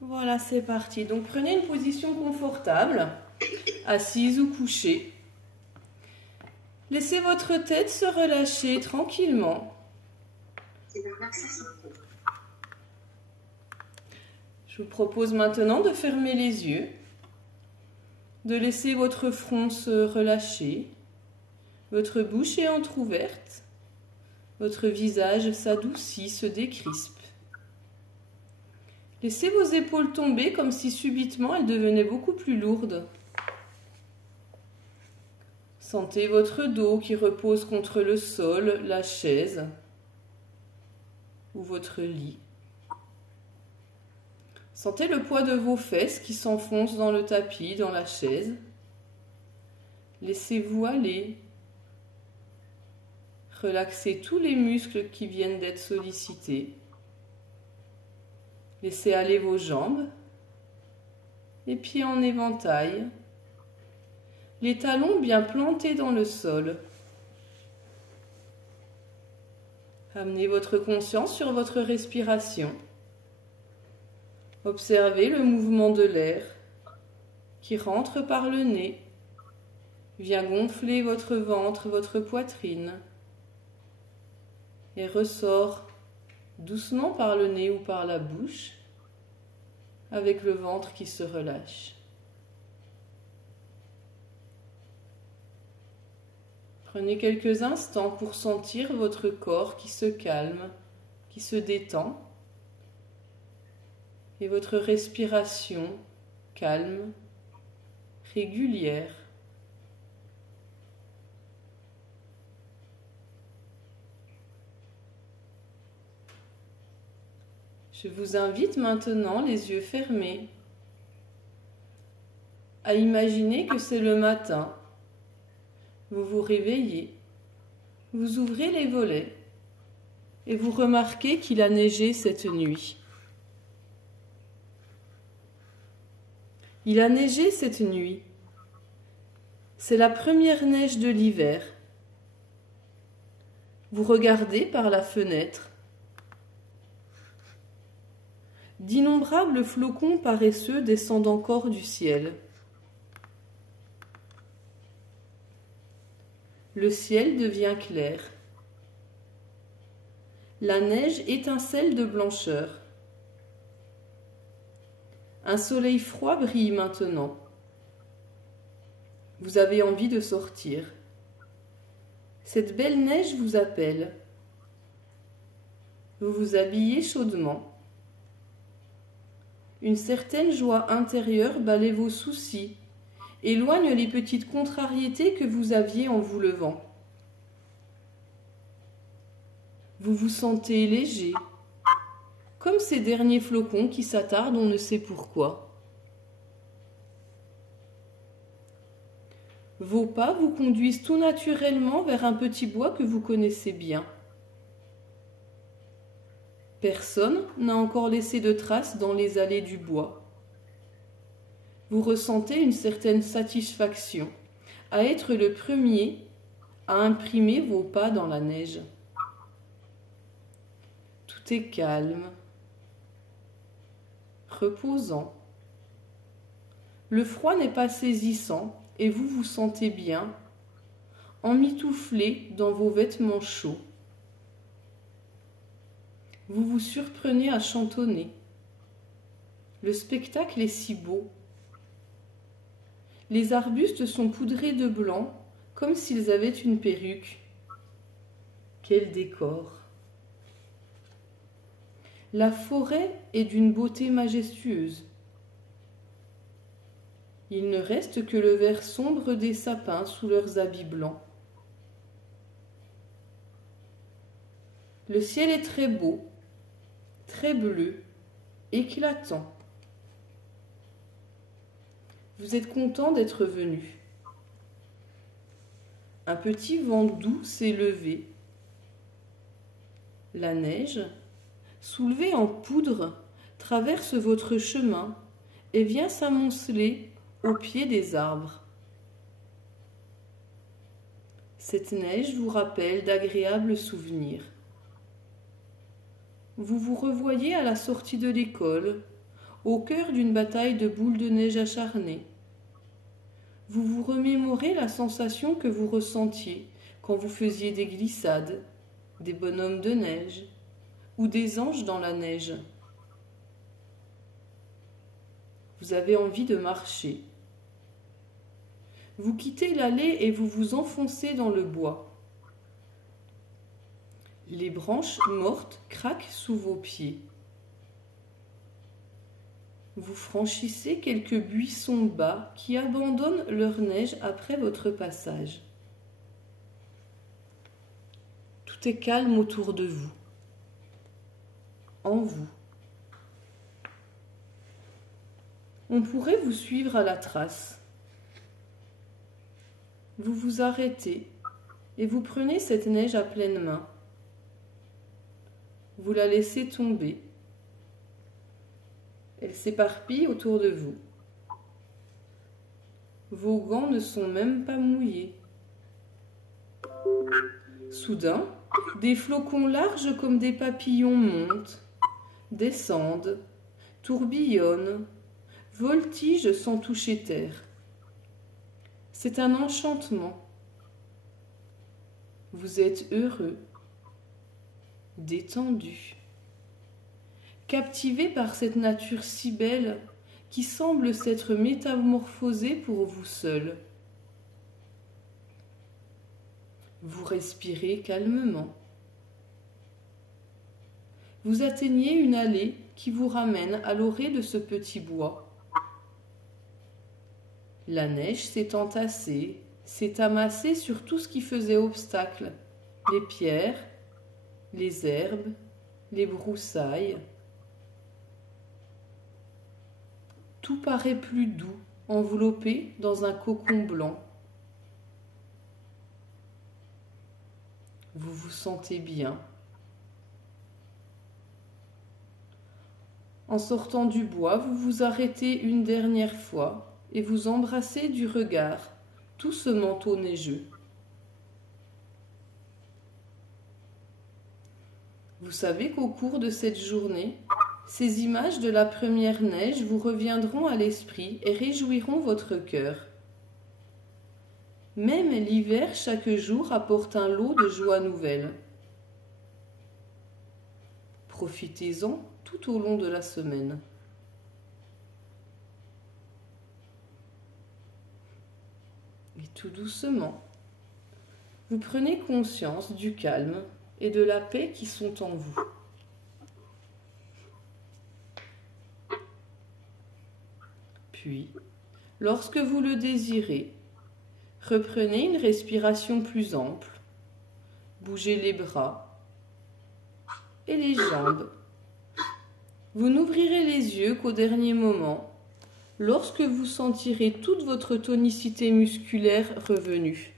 Voilà, c'est parti. Donc prenez une position confortable, assise ou couchée. Laissez votre tête se relâcher tranquillement. Je vous propose maintenant de fermer les yeux, de laisser votre front se relâcher. Votre bouche est entrouverte, votre visage s'adoucit, se décrispe. Laissez vos épaules tomber comme si subitement elles devenaient beaucoup plus lourdes. Sentez votre dos qui repose contre le sol, la chaise ou votre lit. Sentez le poids de vos fesses qui s'enfoncent dans le tapis, dans la chaise. Laissez-vous aller. Relaxez tous les muscles qui viennent d'être sollicités. Laissez aller vos jambes, les pieds en éventail, les talons bien plantés dans le sol. Amenez votre conscience sur votre respiration. Observez le mouvement de l'air qui rentre par le nez, vient gonfler votre ventre, votre poitrine et ressort doucement par le nez ou par la bouche, avec le ventre qui se relâche. Prenez quelques instants pour sentir votre corps qui se calme, qui se détend, et votre respiration calme, régulière. Je vous invite maintenant, les yeux fermés, à imaginer que c'est le matin. Vous vous réveillez, vous ouvrez les volets et vous remarquez qu'il a neigé cette nuit. Il a neigé cette nuit. C'est la première neige de l'hiver. Vous regardez par la fenêtre. D'innombrables flocons paresseux descendent encore du ciel. Le ciel devient clair. La neige étincelle de blancheur. Un soleil froid brille maintenant. Vous avez envie de sortir. Cette belle neige vous appelle. Vous vous habillez chaudement. Une certaine joie intérieure balaie vos soucis, éloigne les petites contrariétés que vous aviez en vous levant. Vous vous sentez léger, comme ces derniers flocons qui s'attardent on ne sait pourquoi. Vos pas vous conduisent tout naturellement vers un petit bois que vous connaissez bien. Personne n'a encore laissé de traces dans les allées du bois. Vous ressentez une certaine satisfaction à être le premier à imprimer vos pas dans la neige. Tout est calme, reposant. Le froid n'est pas saisissant et vous vous sentez bien, emmitouflé dans vos vêtements chauds. Vous vous surprenez à chantonner. Le spectacle est si beau. Les arbustes sont poudrés de blanc, comme s'ils avaient une perruque. Quel décor! La forêt est d'une beauté majestueuse. Il ne reste que le vert sombre des sapins sous leurs habits blancs. Le ciel est très beau, très bleu, éclatant. Vous êtes content d'être venu. Un petit vent doux s'est levé. La neige, soulevée en poudre, traverse votre chemin et vient s'amonceler au pied des arbres. Cette neige vous rappelle d'agréables souvenirs. Vous vous revoyez à la sortie de l'école, au cœur d'une bataille de boules de neige acharnée. Vous vous remémorez la sensation que vous ressentiez quand vous faisiez des glissades, des bonhommes de neige ou des anges dans la neige. Vous avez envie de marcher. Vous quittez l'allée et vous vous enfoncez dans le bois. Les branches mortes craquent sous vos pieds. Vous franchissez quelques buissons bas qui abandonnent leur neige après votre passage. Tout est calme autour de vous, en vous. On pourrait vous suivre à la trace. Vous vous arrêtez et vous prenez cette neige à pleine main. Vous la laissez tomber. Elle s'éparpille autour de vous. Vos gants ne sont même pas mouillés. Soudain, des flocons larges comme des papillons montent, descendent, tourbillonnent, voltigent sans toucher terre. C'est un enchantement. Vous êtes heureux, détendu, captivé par cette nature si belle qui semble s'être métamorphosée pour vous seul. Vous respirez calmement. Vous atteignez une allée qui vous ramène à l'orée de ce petit bois. La neige s'est entassée, s'est amassée sur tout ce qui faisait obstacle, les pierres, les herbes, les broussailles. Tout paraît plus doux, enveloppé dans un cocon blanc. Vous vous sentez bien. En sortant du bois, vous vous arrêtez une dernière fois et vous embrassez du regard tout ce manteau neigeux. Vous savez qu'au cours de cette journée, ces images de la première neige vous reviendront à l'esprit et réjouiront votre cœur. Même l'hiver, chaque jour, apporte un lot de joie nouvelle. Profitez-en tout au long de la semaine. Et tout doucement, vous prenez conscience du calme et de la paix qui sont en vous. Puis, lorsque vous le désirez, reprenez une respiration plus ample, bougez les bras et les jambes. Vous n'ouvrirez les yeux qu'au dernier moment, lorsque vous sentirez toute votre tonicité musculaire revenue.